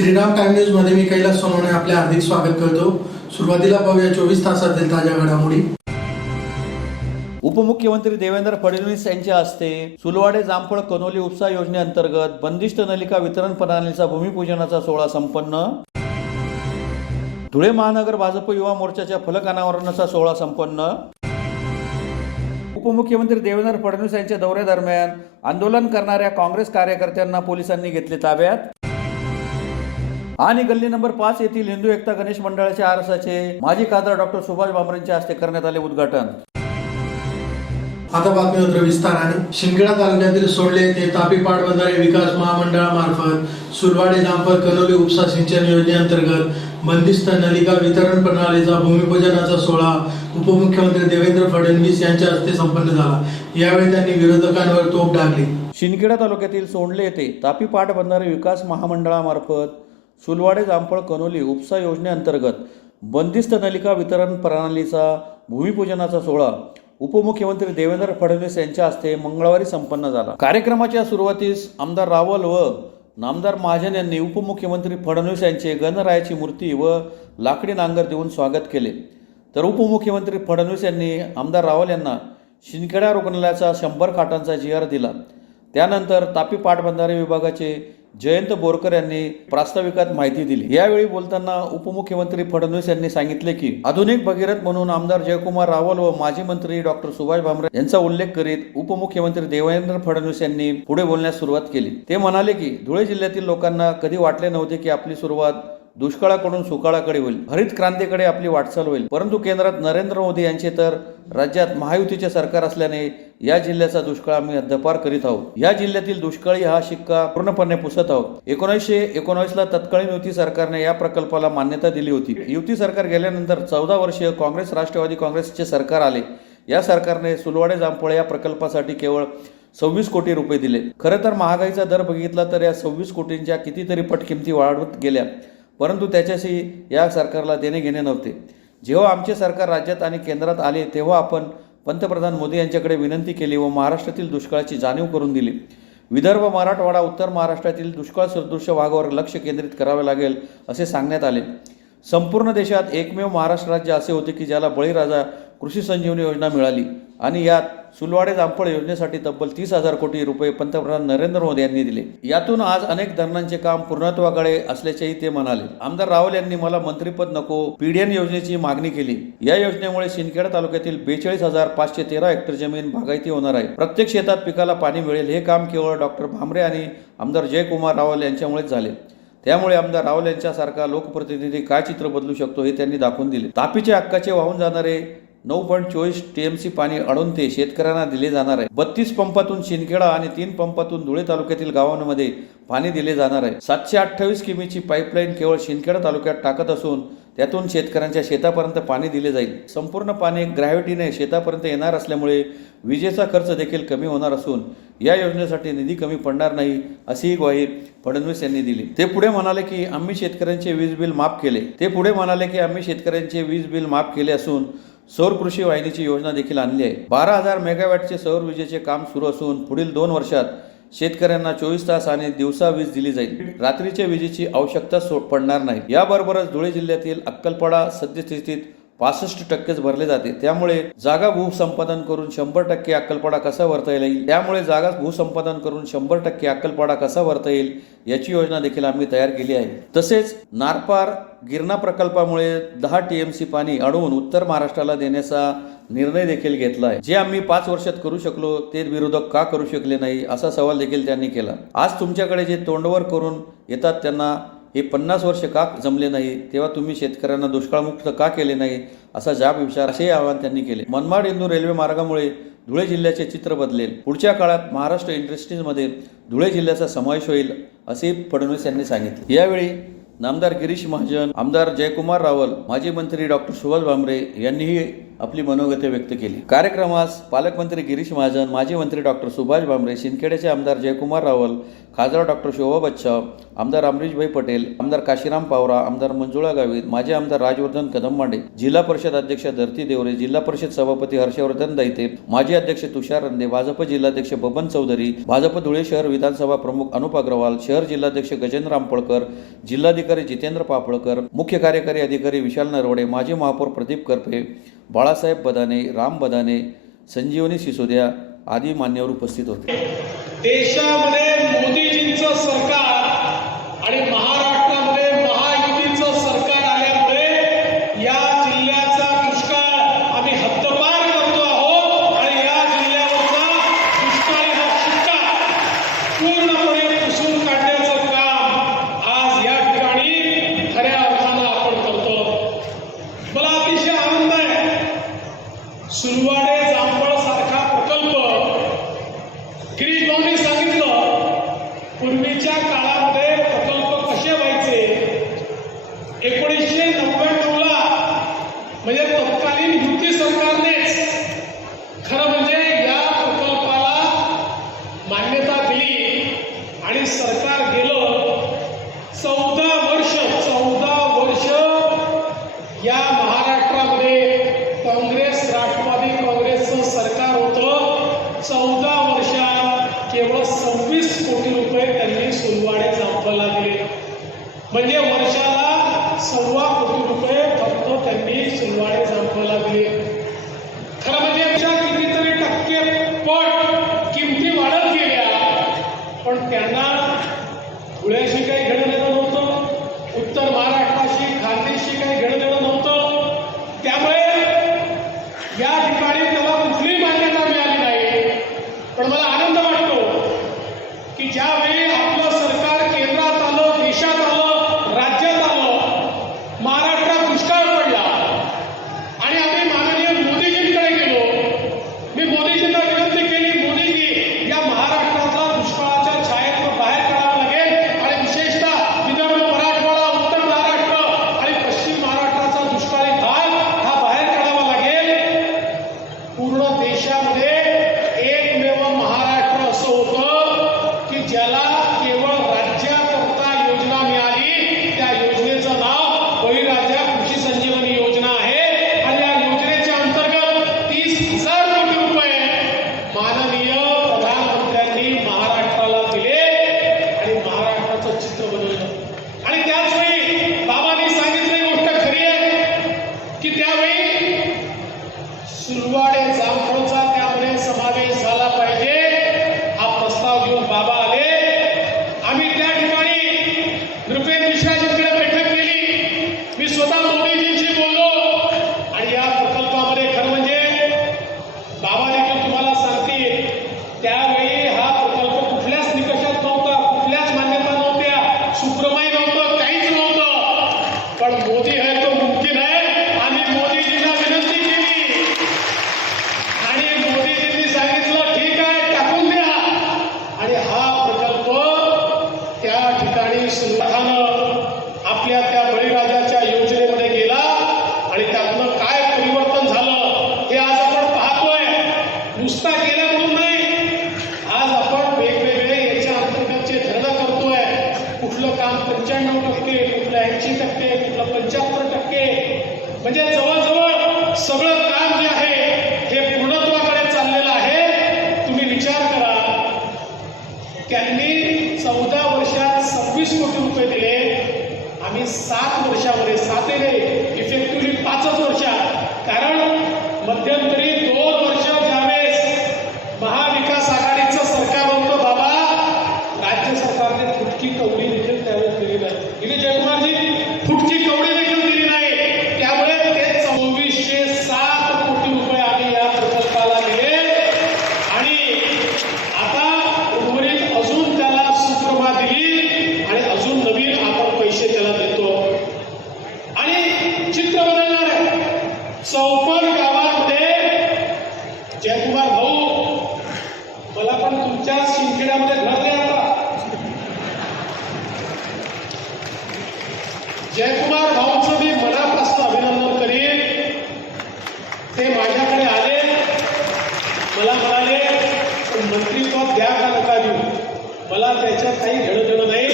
Shriram time news मध्ये मी कैलास सोनवणे आपले हार्दिक स्वागत करतो। सुरुवातीला पाहूया 24 तासातील ताज्या घडामोडी। उपमुख्यमंत्री देवेंद्र फडणवीस यांच्या हस्ते सुलवाडे जामफळ कनोली उपसा योजनेअंतर्गत बंदिस्त नलिका वितरण प्रणालीचा भूमिपूजनाचा सोहळा संपन्न। धुळे महानगर भाजप युवा मोर्चाच्या फलक अनावरणाचा सोहळा संपन्न। उपमुख्यमंत्री देवेंद्र फडणवीस यांच्या दौऱ्यादरम्यान आंदोलन करणाऱ्या काँग्रेस कार्यकर्त्यांना पोलिसांनी घेतले ताब्यात। आणि गल्ली नंबर 5 येथील हिंदू एकता गणेश मंडळाच्या आरसाचे माजी खासदार डॉक्टर सुभाष भामरेंच्या हस्ते करण्यात आले उद्घाटन। आता बातमीपत्र विस्ताराने। शिंदखेडा तालुक्यातील सोडले येथे तापी पाटबंधारे विकास महामंडळामार्फत सुलवाडे जामफळ कनोली उपसा सिंचन योजनेअंतर्गत बंदिस्त नलिका वितरण प्रणालीचा भूमिपूजनाचा सोहळा उपमुख्यमंत्री देवेंद्र फडणवीस यांच्या हस्ते संपन्न झाला। यावेळी त्यांनी विरोधकांवर तोफ डागली। शिंदखेडा तालुक्यातील सोंडले येथे तापी पाटबंधारे विकास महामंडळामार्फत सुलवाडे जामफळ कनोली उपसा योजनेअंतर्गत बंदिस्त नलिका वितरण प्रणालीचा भूमिपूजनाचा सोहळा उपमुख्यमंत्री देवेंद्र फडणवीस यांच्या हस्ते मंगळवारी संपन्न झाला। कार्यक्रमाच्या सुरुवातीस आमदार रावल व नामदार महाजन यांनी उपमुख्यमंत्री फडणवीस यांचे गणरायाची मूर्ती व लाकडी नांगर देऊन स्वागत केले। तर उपमुख्यमंत्री फडणवीस यांनी आमदार रावल यांना शिंदखेडा रुग्णालयाचा 100 खाटांचा GR दिला। त्यानंतर तापी पाटबंधारे विभागाचे जयंत बोरकर यांनी प्रास्ताविकात माहिती दिली। यावेळी बोलताना उपमुख्यमंत्री फडणवीस यांनी सांगितले की आधुनिक भगीरथ म्हणून आमदार जयकुमार रावल व माजी मंत्री डॉक्टर सुभाष भामरे यांचा उल्लेख करीत उपमुख्यमंत्री देवेंद्र फडणवीस यांनी पुढे बोलण्यास सुरुवात केली। ते म्हणाले की धुळे जिल्ह्यातील लोकांना कधी वाटले नव्हते की आपली सुरुवात दुष्काळाकडून सुकाळाकडे होईल, हरित क्रांतीकडे आपली वाटचाल होईल, परंतु केंद्रात नरेंद्र मोदी यांचे तर राज्यात महायुतीचे सरकार असल्याने या जिल्ह्याचा दुष्काळ आम्ही हद्दपार करीत आहोत। या जिल्ह्यातील दुष्काळी हा शिक्का पूर्णपणे पुसत आहोत। 1919ला तत्कालीन युती सरकारने या प्रकल्पाला मान्यता दिली होती। युती सरकार गेल्यानंतर 14 वर्षे काँग्रेस राष्ट्रवादी काँग्रेसचे सरकार आले। या सरकारने सुलवाडे जामफळ या प्रकल्पासाठी केवळ 26 कोटी रुपये दिले। खरं तर महागाईचा दर बघितला तर या 26 कोटींच्या कितीतरी पट किमती वाढवत गेल्या, परंतु त्याच्याशी या सरकारला देणे घेणे नव्हते। जेव्हा आमचे सरकार राज्यात आणि केंद्रात आले तेव्हा आपण पंतप्रधान मोदी यांच्याकडे विनंती केली व महाराष्ट्रातील दुष्काळाची जाणीव करून दिली। विदर्भ, मराठवाडा, उत्तर महाराष्ट्रातील दुष्काळ सदृश भागावर लक्ष केंद्रित करावे लागेल असे सांगण्यात आले। संपूर्ण देशात एकमेव महाराष्ट्र राज्य असे होते की ज्याला बळीराजा कृषी संजीवनी योजना मिळाली आणि यात सुलवाडे जामफळ योजनेसाठी तब्बल 30,000 कोटी रुपये पंतप्रधान नरेंद्र मोदी यांनी दिले। यातून आज अनेक धरणांचे काम पूर्णत्वाकडे असल्याचेही ते म्हणाले। आमदार रावल यांनी मला मंत्रिपद नको, PDN योजनेची मागणी केली। या योजनेमुळे शिंदखेडा तालुक्यातील 42,513 हेक्टर जमीन बागायती होणार आहे। प्रत्येक शेतात पिकाला पाणी मिळेल। हे काम केवळ डॉक्टर भामरे आणि आमदार जयकुमार रावल यांच्यामुळेच झाले। त्यामुळे आमदार रावल यांच्यासारखा लोकप्रतिनिधी काय चित्र बदलू शकतो हे त्यांनी दाखवून दिले। तापीच्या हक्काचे वाहून जाणारे 9.24 TMC पाणी अडून ते शेतकऱ्यांना दिले जाणार आहे। 32 पंपातून शिंदखेडा आणि 3 पंपातून धुळे तालुक्यातील गावांमध्ये पाणी दिले जाणार आहे। 728 किमीची पाईपलाईन केवळ शिंदखेडा तालुक्यात टाकत असून त्यातून शेतकऱ्यांच्या शेतापर्यंत पाणी दिले जाईल। संपूर्ण पाणी ग्रॅव्हिटीने शेतापर्यंत येणार असल्यामुळे विजेचा खर्च देखील कमी होणार असून या योजनेसाठी निधी कमी पडणार नाही अशी ग्वाही फडणवीस यांनी दिली। ते पुढे म्हणाले की आम्ही शेतकऱ्यांचे वीज बिल माफ केले असून सौर कृषी वाहिनीची योजना देखील आणली आहे। 12,000 मेगावॅटचे सौर विजेचे काम सुरू असून पुढील 2 वर्षात शेतकऱ्यांना 24 तास आणि दिवसा वीज दिली जाईल। रात्रीच्या विजेची आवश्यकता पडणार नाही। याबरोबरच धुळे जिल्ह्यातील अक्कलपाडा सद्यस्थितीत 65% भरले जाते। त्यामुळे जागा भूसंपादन करून 100% अक्कलपाडा कसा भरता येईल याची योजना देखील आम्ही तयार केली आहे। तसेच नारपार गिरणा प्रकल्पामुळे 10 TMC पाणी अडवून उत्तर महाराष्ट्राला देण्याचा निर्णय देखील घेतला आहे। जे आम्ही 5 वर्षात करू शकलो ते विरोधक का करू शकले नाही असा सवाल देखील त्यांनी केला। आज तुमच्याकडे जे तोंडवर करून येतात त्यांना हे 50 वर्ष का जमले नाही, तेव्हा तुम्ही शेतकऱ्यांना दुष्काळमुक्त का केले नाही असा जाब विचार असे आवाहन त्यांनी केले। मनमाड इंदूर रेल्वे मार्गामुळे धुळे जिल्ह्याचे चित्र बदलेल। पुढच्या काळात महाराष्ट्र इंडस्ट्रीजमध्ये धुळे जिल्ह्याचा समावेश होईल असे फडणवीस यांनी सांगितले। यावेळी नामदार गिरीश महाजन, आमदार जयकुमार रावल, माजी मंत्री डॉक्टर सुभाष भामरे यांनीही आपली मनोगते व्यक्त केली। कार्यक्रमास पालकमंत्री गिरीश महाजन, माजी मंत्री डॉक्टर सुभाष भामरे, शिंदखेड्याचे आमदार जयकुमार रावल, खासदार डॉक्टर शोभा बच्छाव, आमदार अमरीशभाई पटेल, आमदार काशीराम पावरा, आमदार मंजुळा गावित, माजी आमदार राजवर्धन कदममांडे, जिल्हा परिषद अध्यक्ष धरती देवरे, जिल्हा परिषद सभापती हर्षवर्धन दैते, माजी अध्यक्ष तुषार रंदे, भाजप जिल्हाध्यक्ष बबन चौधरी, भाजप धुळे शहर विधानसभा प्रमुख अनुप अग्रवाल, शहर जिल्हाध्यक्ष गजेंद्र रामपळकर, जिल्हाधिकारी जितेंद्र पापळकर, मुख्य कार्यकारी अधिकारी विशाल नरवडे, माजी महापौर प्रदीप करपे, बाळासाहेब बदाने, राम बदाने, संजीवनी सिसोदिया आदी मान्यवर उपस्थित होते. देशामध्ये मोदीजींचं सरकार आणि महाराष्ट्रामध्ये महायुतीचं सरकार आल्यामुळे या जिल्ह्याचा दुष्काळ आम्ही हद्दपार करतो आहोत आणि या जिल्ह्यावरचा दुष्काळी हा शिक्का पूर्णपणे पुसून काढण्याचं काम आज या ठिकाणी खऱ्या अर्थानं आपण करतो. मला अतिशय आनंद आहे. सुलवाडे जांभळ सारखा प्रकल्प गिरीश भाऊंनी सांगितलं. पूर्वीच्या काळामध्ये प्रकल्प कसे व्हायचे. 1999ला म्हणजे तत्कालीन युती सरकारनेच खरं म्हणजे या प्रकल्पाला मान्यता दिली आणि सरकार गेलं. 14 वर्ष या महाराष्ट्रामध्ये काँग्रेस राष्ट्रवादी काँग्रेसचं सरकार होतं. 14 वर्षात केवळ 26 कोटी रुपये त्यांनी सुलवाडे जामफळला दिले. म्हणजे वर्षाला 1.25 कोटी रुपये फक्त त्यांनी सुलवाडे जामफळला दिले. खरं म्हणजे कितीतरी टक्के पट किमती वाढत गेल्या, पण त्यांना धुळ्याशी काही घेणं देणं नव्हतं, उत्तर महाराष्ट्राशी खानदेशी काही घेणं देणं नव्हतं. त्यामुळे या ठिकाणी त्याला कुठलीही मान्यता मिळाली नाही. पण मला आनंद वाटतो की ज्यावेळी आपलं सरकार केंद्रात आलं, देशात आलं, राज्यात आलं, महाराष्ट्रात दुष्काळ पडला आणि आम्ही माननीय मोदीजींकडे गेलो. मी मोदीजींना विनंती केली, मोदीजी या महाराष्ट्रातला दुष्काळाच्या छायेतून बाहेर काढावं लागेल आणि विशेषतः विदर्भ, मराठवाडा, उत्तर महाराष्ट्र आणि पश्चिम महाराष्ट्राचा दुष्काळी भाग हा बाहेर काढावा लागेल. पूर्ण देशामध्ये एकमेव महाराष्ट्र असं होतं की ज्याला केवळ राज्याकरता योजना मिळाली. त्या योजनेचं नाव बळीराजा कृषी संजीवनी योजना आहे आणि या योजनेच्या अंतर्गत 30,000 कोटी रुपये माननीय प्रधानमंत्र्यांनी महाराष्ट्राला दिले आणि महाराष्ट्राचं चित्र बनवलं. आणि त्याचवेळी बाबांनी सांगितलेली गोष्ट खरी आहे की त्यावेळी सुलवाडे जामफळचा त्यामध्ये समावेश झाला पाहिजे. हा प्रस्ताव घेऊन बाबा आले. आम्ही त्या ठिकाणी नृपेंद्र मिश्राजींकडे बैठक केली. मी स्वतः मोदीजींशी बोललो आणि या प्रकल्पामध्ये खरं म्हणजे बाबा देखील तुम्हाला सांगतील, त्यावेळी हा प्रकल्प कुठल्याच निकषात नव्हता, कुठल्याच मान्यता नव्हत्या, सुप्रमय नव्हतं, काहीच नव्हतं. पण मोदी है तो मुमकिन है. आम्ही मोदीजींना विनंती केली आणि मोदीजींनी सांगितलं ठीक आहे, टाकून द्या. आणि हा प्रकल्प त्या ठिकाणी सुलभानं आपल्या त्या बळीराजाच्या योजनेमध्ये गेला आणि त्यातनं काय परिवर्तन झालं हे आज आपण पाहतोय. नुसता गेला म्हणून नाही, आज आपण वेगवेगळे याच्या अंतर्गतचे धरणं करतोय. कुठलं काम 95%, कुठलं 80%, कुठलं 75%, म्हणजे जवळजवळ सगळं काम जे आहे हे पूर्णत्वाकडे चाललेलं आहे. तुम्ही विचार करा, त्यांनी 14 वर्षात 26 कोटी रुपये दिले. आम्ही 7 वर्षामध्ये, 7 इफेक्टिव्हली 5च वर्षात, कारण मध्यंतरी 2 वर्ष ज्यावेळेस महाविकास आघाडीचं सरकार होतं बाबा, राज्य सरकारने फुटकी कवडी देखील त्यावेळेस दिली नाही. दिली जयकुमारजी, फुटकी कवडी देखील दिली नाही. त्यामुळे ते 2407 कोटी रुपये आम्ही या प्रकल्पाला दिले आणि आता उर्वरित अजून त्याला सुप्रमा दिली आणि अजून नवीन आपण पैसे त्याला देतो. आणि चित्र बदलणार आहे. चौपन गावामध्ये जयकुमार भाऊ, मला पण तुमच्या शिंदखेड्यामध्ये घर द्या. आता जयकुमार भाऊंचं मी मनापासून अभिनंदन करीन. ते माझ्याकडे आले, मला म्हणाले पण मंत्रिपद द्या का नका देऊ. मला त्याच्यात काही घेणं नाही.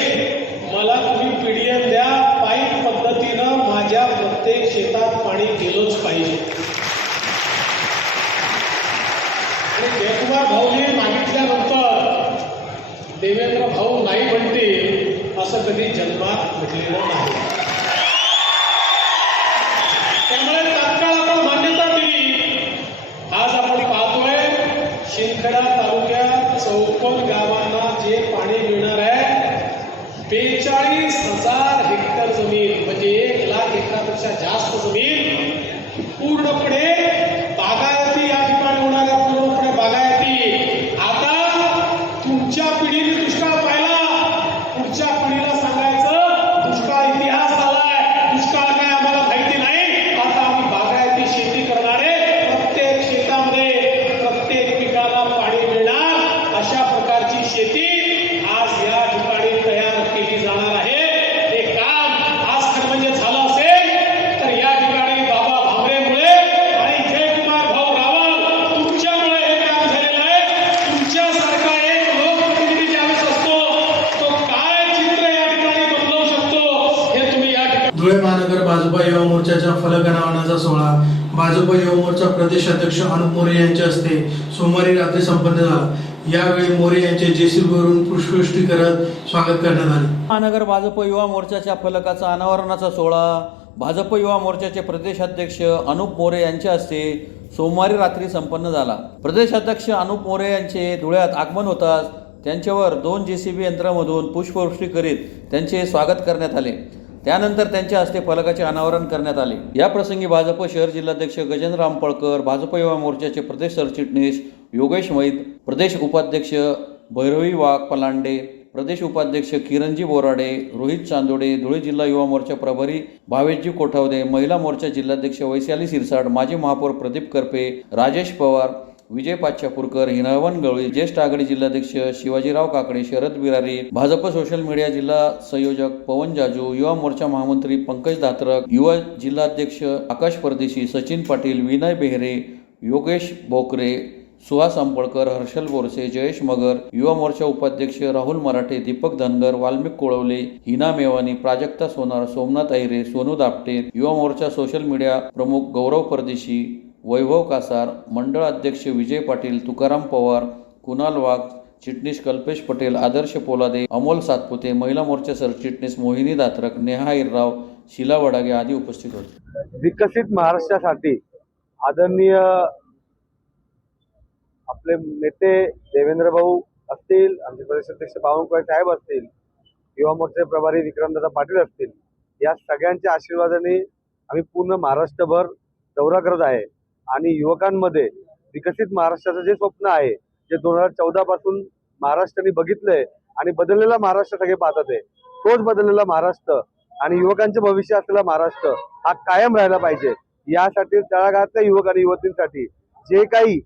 मला तुम्ही पीडीएम द्या, पाईप पद्धतीनं माझ्या प्रत्येक शेतात पाणी गेलंच पाहिजे. आणि जयकुमार भाऊने मागितल्यानंतर देवेंद्र भाऊ नाही म्हणतील असं कधी जन्मात घडलेलं नाही. त्यामुळे तात्काळ आपण मान्यता दिली. आज आपण पाहतोय शिंदखेडा तालुक्यात 54 गावांना जे पाणी मिळणार आहे, 42,000 हेक्टर जमीन म्हणजे 1,00,000 एकरापेक्षा जास्त जमीन पूर्णपणे बागायती या ठिकाणी होणार आहे. पूर्णपणे बागायती. आता तुमच्या पिढीने दुष्काळ पाहिला, पुढच्या पिढीला सांगायचं दुष्काळ इतिहास आलाय, दुष्काळ काय आम्हाला माहिती नाही. आता आम्ही बागायती शेती करणारे, प्रत्येक शेतामध्ये प्रत्येक पिकाला पाणी मिळणार अशा प्रकारची शेती आज या ठिकाणी तयार केली जाणार आहे. हे काम आज खरं म्हणजे झालं असेल तर या ठिकाणी बाबा भामरेमुळे आणि जयकुमार भाऊ रावल तुमच्यामुळे हे काम झालेलं आहे. तुमच्यासारखा एक लोकप्रतिनिधी ज्यावेळेस असतो तो काय चित्र या ठिकाणी बदलवू शकतो हे तुम्ही या ठिकाणी. धुळे महानगर भाजपा युवा मोर्चाच्या फलक अनावरणाचा सोहळा भाजप युवा मोर्चा प्रदेशाध्यक्ष अनुप मोरे यांच्या हस्ते सोमवारी रात्री संपन्न झाला. यावेळी मोरे यांचे जेसीबीवरून पुष्पवृष्टी करत स्वागत करण्यात आले. महानगर भाजप युवा मोर्चाच्या फलकाचा अनावरणाचा सोहळा भाजप युवा मोर्चाचे प्रदेशाध्यक्ष अनुप मोरे यांच्या हस्ते सोमवारी रात्री संपन्न झाला. प्रदेशाध्यक्ष अनुप मोरे यांचे धुळ्यात आगमन होताच त्यांच्यावर 2 जेसीबी यंत्रामधून पुष्पवृष्टी करीत त्यांचे स्वागत करण्यात आले. त्यानंतर त्यांच्या हस्ते फलकाचे अनावरण करण्यात आले. या प्रसंगी भाजप शहर जिल्हाध्यक्ष गजेंद्र आंबळकर, भाजप युवा मोर्चाचे प्रदेश सरचिटणीस योगेश मैत, प्रदेश उपाध्यक्ष भैरवी वाघ पलांडे, प्रदेश उपाध्यक्ष किरणजी बोराडे, रोहित चांदोडे, धुळे जिल्हा युवा मोर्चा प्रभारी भावेशजी कोठावदे, महिला मोर्चा जिल्हाध्यक्ष वैशाली सिरसाट, माजी महापौर प्रदीप करपे, राजेश पवार, विजय पाचापूरकर, हिनावन गवळी, ज्येष्ठ आघाडी जिल्हाध्यक्ष शिवाजीराव काकडे, शरद बिरारी, भाजप सोशल मीडिया जिल्हा संयोजक पवन जाजू, युवा मोर्चा महामंत्री पंकज दात्रक, युवा जिल्हाध्यक्ष आकाश परदेशी, सचिन पाटील, विनय बेहरे, योगेश बोकरे, सुहास आंबळकर, हर्षल बोरसे, जयेश मगर, युवा मोर्चा उपाध्यक्ष राहुल मराठे, दीपक धनगर, वाल्मिक कोळवले, हिना मेवानी, प्राजक्ता सोनार, सोमनाथ अहिरे, सोनू दापटे, युवा मोर्चा सोशल मीडिया प्रमुख गौरव परदेशी, वैभव कासार, मंडळ अध्यक्ष विजय पाटील, तुकाराम पवार, कुणाल वाघ, चिटणीस कल्पेश पटेल, आदर्श पोलादे, अमोल सातपुते, महिला मोर्चा सरचिटणीस मोहिनी दात्रक, नेहा हिरराव, शीला वडागे आदी उपस्थित होते. विकसित महाराष्ट्रासाठी आदरणीय आपले नेते देवेंद्र भाऊ असतील, आमचे प्रदेशाध्यक्ष बावनकुळे साहेब असतील, युवा मोर्चे प्रभारी विक्रमदादा पाटील असतील, या सगळ्यांच्या आशीर्वादाने आम्ही पूर्ण महाराष्ट्रभर दौरा करत आहे. आणि युवकांमध्ये विकसित महाराष्ट्राचं जे स्वप्न आहे, जे 2014 पासून महाराष्ट्राने बघितलंय आणि बदललेला महाराष्ट्र सगळे पाहतात आहे, तोच बदललेला महाराष्ट्र आणि युवकांचे भविष्य असलेला महाराष्ट्र हा कायम राहायला पाहिजे. यासाठी तळागाळातल्या युवक आणि युवतींसाठी जे काही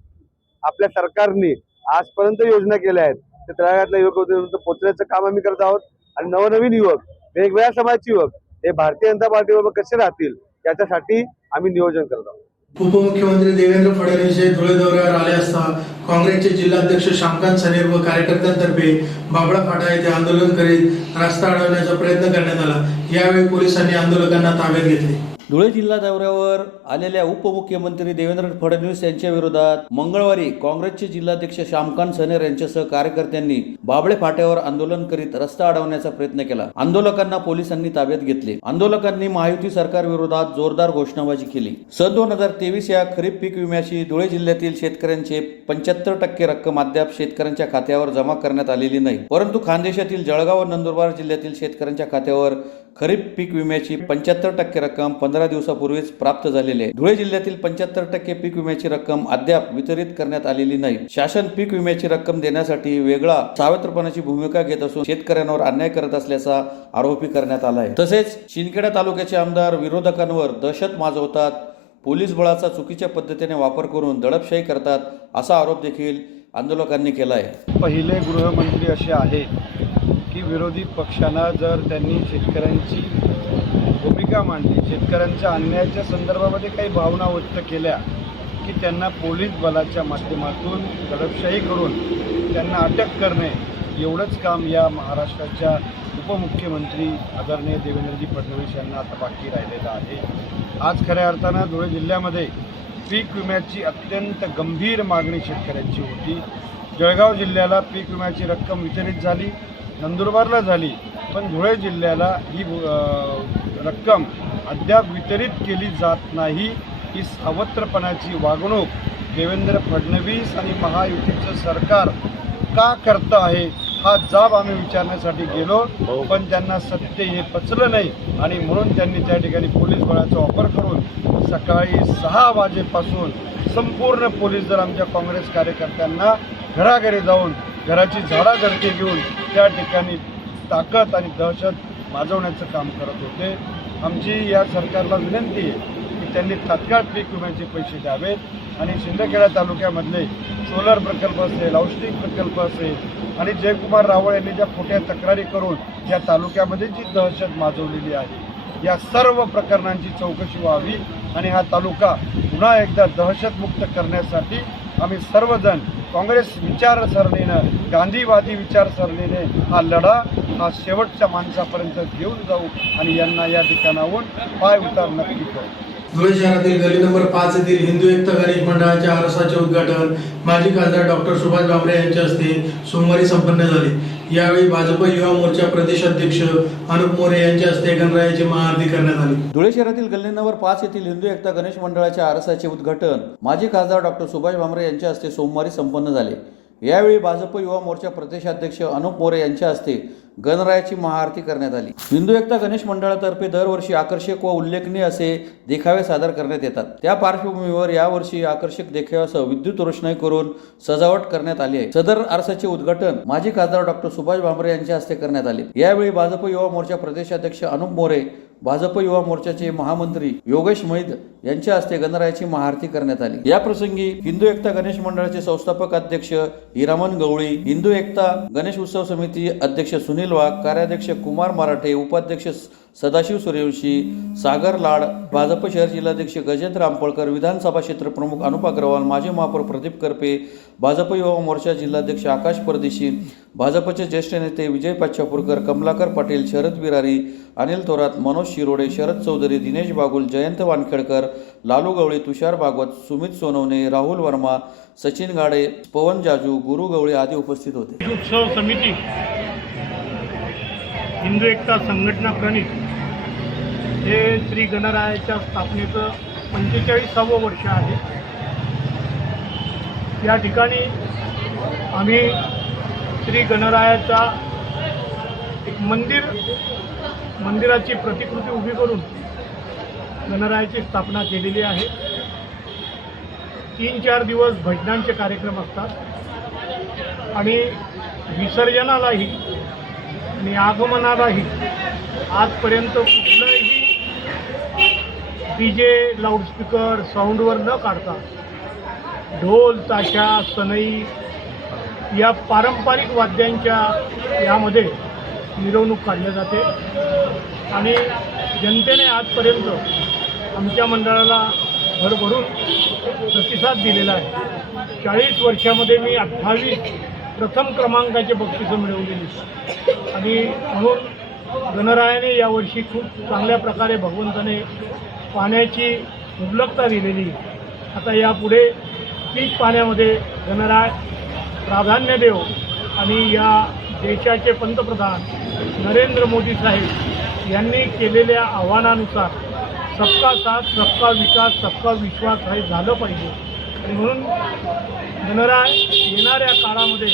आपल्या सरकारने आजपर्यंत योजना केल्या आहेत ते तळागाळातल्या युवकांपर्यंत पोहोचण्याचं काम आम्ही करत आहोत. आणि नवनवीन युवक, वेगवेगळ्या समाजाचे युवक हे भारतीय जनता पार्टीबरोबर कसे राहतील याच्यासाठी आम्ही नियोजन करत आहोत. उपमुख्यमंत्री देवेंद्र फडणवीस हे धुळे दौऱ्यावर आले असता काँग्रेसचे जिल्हाध्यक्ष श्यामकांत सनेर व कार्यकर्त्यांतर्फे बाबळा फाटा येथे आंदोलन करीत रस्ता अडवण्याचा प्रयत्न करण्यात आला. यावेळी पोलिसांनी आंदोलकांना ताब्यात घेतले. धुळे जिल्हा दौऱ्यावर आलेल्या उपमुख्यमंत्री देवेंद्र फडणवीस यांच्या विरोधात मंगळवारी काँग्रेसचे जिल्हाध्यक्ष श्यामकांत सनेर यांच्यासह कार्यकर्त्यांनी बाबळे फाट्यावर आंदोलन करीत रस्ता अडवण्याचा प्रयत्न केला. आंदोलकांना पोलिसांनी ताब्यात घेतले. आंदोलकांनी महायुती सरकार विरोधात जोरदार घोषणाबाजी केली. सन 2023 या खरीप पीक विम्याची धुळे जिल्ह्यातील शेतकऱ्यांचे 75% रक्कम अद्याप शेतकऱ्यांच्या खात्यावर जमा करण्यात आलेली नाही. परंतु खानदेशातील जळगाव व नंदुरबार जिल्ह्यातील शेतकऱ्यांच्या खात्यावर खरीप पीक विम्याची 75% रक्कम 15 दिवसापूर्वीच प्राप्त झालेली आहे. धुळे जिल्ह्यातील 75% पीक विम्याची रक्कम अद्याप वितरित करण्यात आलेली नाही. शासन पीक विम्याची रक्कम देण्यासाठी वेगळा सावत्रपणाची भूमिका घेत असून शेतकऱ्यांवर अन्याय करत असल्याचा आरोपही करण्यात आला आहे. तसेच शिंदखेडा तालुक्याचे आमदार विरोधकांवर दहशत माजवतात, पोलीस बळाचा चुकीच्या पद्धतीने वापर करून दडपशाही करतात असा आरोप देखील आंदोलकांनी केला आहे. पहिले गृहमंत्री असे आहेत की विरोधी पक्षांना जर त्यांनी शेतकऱ्यांची भूमिका मांडली, शेतकऱ्यांच्या अन्यायाच्या संदर्भामध्ये काही भावना व्यक्त केल्या की त्यांना पोलीस बलाच्या माध्यमातून दडपशाही करून त्यांना अटक करणे एवढंच काम या महाराष्ट्राच्या उपमुख्यमंत्री आदरणीय देवेंद्रजी फडणवीस यांना आता बाकी राहिलेलं आहे. आज खऱ्या अर्थानं धुळे जिल्ह्यामध्ये पीक विम्याची अत्यंत गंभीर मागणी शेतकऱ्यांची होती. जळगाव जिल्ह्याला पीक विम्याची रक्कम वितरित झाली, नंदुरबारला झाली, पण धुळे जिल्ह्याला ही रक्कम अद्याप वितरित केली जात नाही. ही सावत्रपणाची वागणूक देवेंद्र फडणवीस आणि महायुतीचं सरकार का करतं आहे हा जाब आम्ही विचारण्यासाठी गेलो, पण त्यांना सत्य हे पचलं नाही आणि म्हणून त्यांनी त्या ठिकाणी पोलीस बळाचा वापर करून सकाळी 6 वाजेपासून संपूर्ण पोलीस दल आमच्या काँग्रेस कार्यकर्त्यांना घराघरी जाऊन घराची झाडाझडती घेऊन त्या ठिकाणी ताकद आणि दहशत माजवण्याचं काम करत होते. आमची या सरकारला विनंती आहे की त्यांनी तात्काळ पीक विम्याचे पैसे द्यावेत आणि शिंदखेडा तालुक्यामधले सोलर प्रकल्प असेल, औष्णिक प्रकल्प असेल आणि जयकुमार रावळ यांनी ज्या खोट्या तक्रारी करून या तालुक्यामध्ये जी दहशत माजवलेली आहे या सर्व प्रकरणांची चौकशी व्हावी आणि हा तालुका पुन्हा एकदा दहशतमुक्त करण्यासाठी आम्ही सर्वजण काँग्रेस विचारसरणीनं, गांधीवादी विचारसरणीने हा लढा हा शेवटच्या माणसापर्यंत घेऊन जाऊ आणि यांना या ठिकाणाहून पाय उतार नक्की करू. धुळे शहरातील गली नंबर 5 येथील हिंदू एकता गणेश मंडळाच्या आरसाचे उद्घाटन माजी खासदार डॉक्टर सुभाष भामरे यांच्या हस्ते सोमवारी संपन्न झाले. यावेळी भाजप युवा मोर्चा प्रदेशाध्यक्ष अनुप मोरे यांच्या हस्ते गणरायाची महाआरती करण्यात आली. धुळे शहरातील गल्ली नंबर 5 येथील हिंदू एकता गणेश मंडळाच्या आरसाचे उद्घाटन माजी खासदार डॉक्टर सुभाष भामरे यांच्या हस्ते सोमवारी संपन्न झाले. यावेळी भाजप युवा मोर्चा प्रदेशाध्यक्ष अनुप मोरे यांच्या हस्ते गणरायाची महाआरती करण्यात आली. हिंदू एकता गणेश मंडळातर्फे दरवर्षी आकर्षक व उल्लेखनीय असे देखावे सादर करण्यात येतात. त्या पार्श्वभूमीवर यावर्षी आकर्षक देखाव्यासह विद्युत रोषणाई करून सजावट करण्यात आली आहे. सदर आरसाचे उद्घाटन माजी खासदार डॉक्टर सुभाष भामरे यांच्या हस्ते करण्यात आले. यावेळी भाजप युवा मोर्चा प्रदेशाध्यक्ष अनुप मोरे, भाजप युवा मोर्चाचे महामंत्री योगेश मैद यांच्या हस्ते गणरायाची महाआरती करण्यात आली. या प्रसंगी हिंदू एकता गणेश मंडळाचे संस्थापक अध्यक्ष हिरामन गवळी, हिंदू एकता गणेश उत्सव समिती अध्यक्ष सुनील वाघ, कार्याध्यक्ष कुमार मराठे, उपाध्यक्ष सदाशिव सूर्यवंशी, सागर लाड, भाजप शहर जिल्हाध्यक्ष गजेंद्र रामपळकर, विधानसभा क्षेत्र प्रमुख अनुप अग्रवाल, माजी महापौर प्रदीप करपे, भाजप युवा मोर्चा जिल्हाध्यक्ष आकाश परदेशी, भाजपचे ज्येष्ठ नेते विजय पाचापूरकर, कमलाकर पाटील, शरद बिरारी, अनिल थोरात, मनोज शिरोडे, शरद चौधरी, दिनेश बागुल, जयंत वानखेडकर, लालू गवळी, तुषार भागवत, सुमित सोनवणे, राहुल वर्मा, सचिन गाडे, पवन जाजू, गुरु गवळी आदी उपस्थित होते. उत्सव समिती हिंदू एकता संघटना प्रणित हे श्री गणरायाच्या स्थापनेचं 45वं वर्ष आहे. या ठिकाणी आम्ही श्री गणरायाचा एक मंदिराची प्रतिकृती उभी करून गणरायाची स्थापना केलेली आहे. 3-4 दिवस भजनांचे कार्यक्रम असतात आणि विसर्जनालाही आणि आगमनालाही आजपर्यंत कुठलंही डीजे, लाऊडस्पीकर, साऊंडवर न काढता ढोल, ताशा, सनई या पारंपरिक वाद्यांच्या यामध्ये मिरवणूक काढली जाते आणि जनतेने आजपर्यंत आमच्या मंडळाला भरभरून प्रतिसाद दिलेला आहे. 40 वर्षामध्ये मी 28 प्रथम क्रमांकाचे बक्षिसं मिळवलेली आणि म्हणून गणरायाने यावर्षी खूप चांगल्या प्रकारे भगवंताने पाण्याची उपलब्धता दिलेली. आता यापुढे पीक पाण्यामध्ये गणराय प्राधान्य देव आणि या देशाचे पंतप्रधान नरेंद्र मोदी साहेब यांनी केलेल्या आव्हानानुसार सबका साथ, सबका विकास, सबका विश्वास हे झालं पाहिजे आणि म्हणून गणराय येणाऱ्या काळामध्ये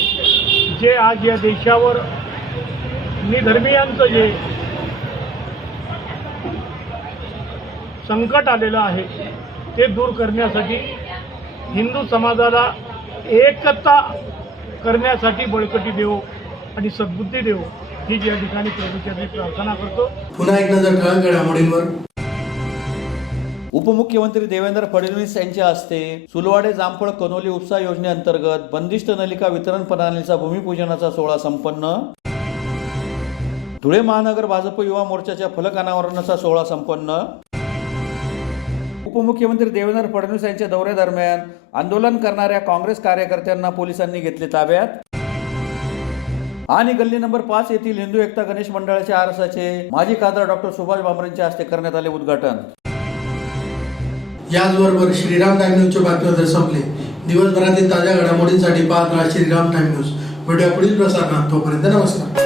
जे आज या देशावर निधर्मीयांचं जे संकट आलेलं आहे ते दूर करण्यासाठी हिंदू समाजाला एकता करण्यासाठी बळकटी देव आणि सद्बुद्धी देव ही या ठिकाणी प्रभूचरणी प्रार्थना करतो. पुन्हा एक नजर ठळक घडामोडींवर. उपमुख्यमंत्री देवेंद्र फडणवीस यांच्या हस्ते सुलवाडे जामफळ कनोली उपसा योजनेअंतर्गत बंदिस्त नलिका वितरण प्रणालीचा भूमिपूजनाचा सोहळा संपन्न. धुळे महानगर भाजप युवा मोर्चाच्या फलक अनावरणाचा सोहळा संपन्न. उपमुख्यमंत्री देवेंद्र फडणवीस यांच्या दौऱ्यादरम्यान आंदोलन करणाऱ्या काँग्रेस कार्यकर्त्यांना पोलिसांनी घेतले ताब्यात. आणि गल्ली नंबर 5 येथील हिंदू एकता गणेश मंडळाच्या आरसाचे माजी खासदार डॉक्टर सुभाष भामरेंच्या हस्ते करण्यात आले उद्घाटन. याचबरोबर श्रीराम टाइम न्यूजचे बातमीपत्र संपले. दिवसभरातील ताज्या घडामोडींसाठी पाहत राहा श्रीराम टाइम न्यूज. भेटूया पुढील प्रसारणात. तोपर्यंत नमस्कार.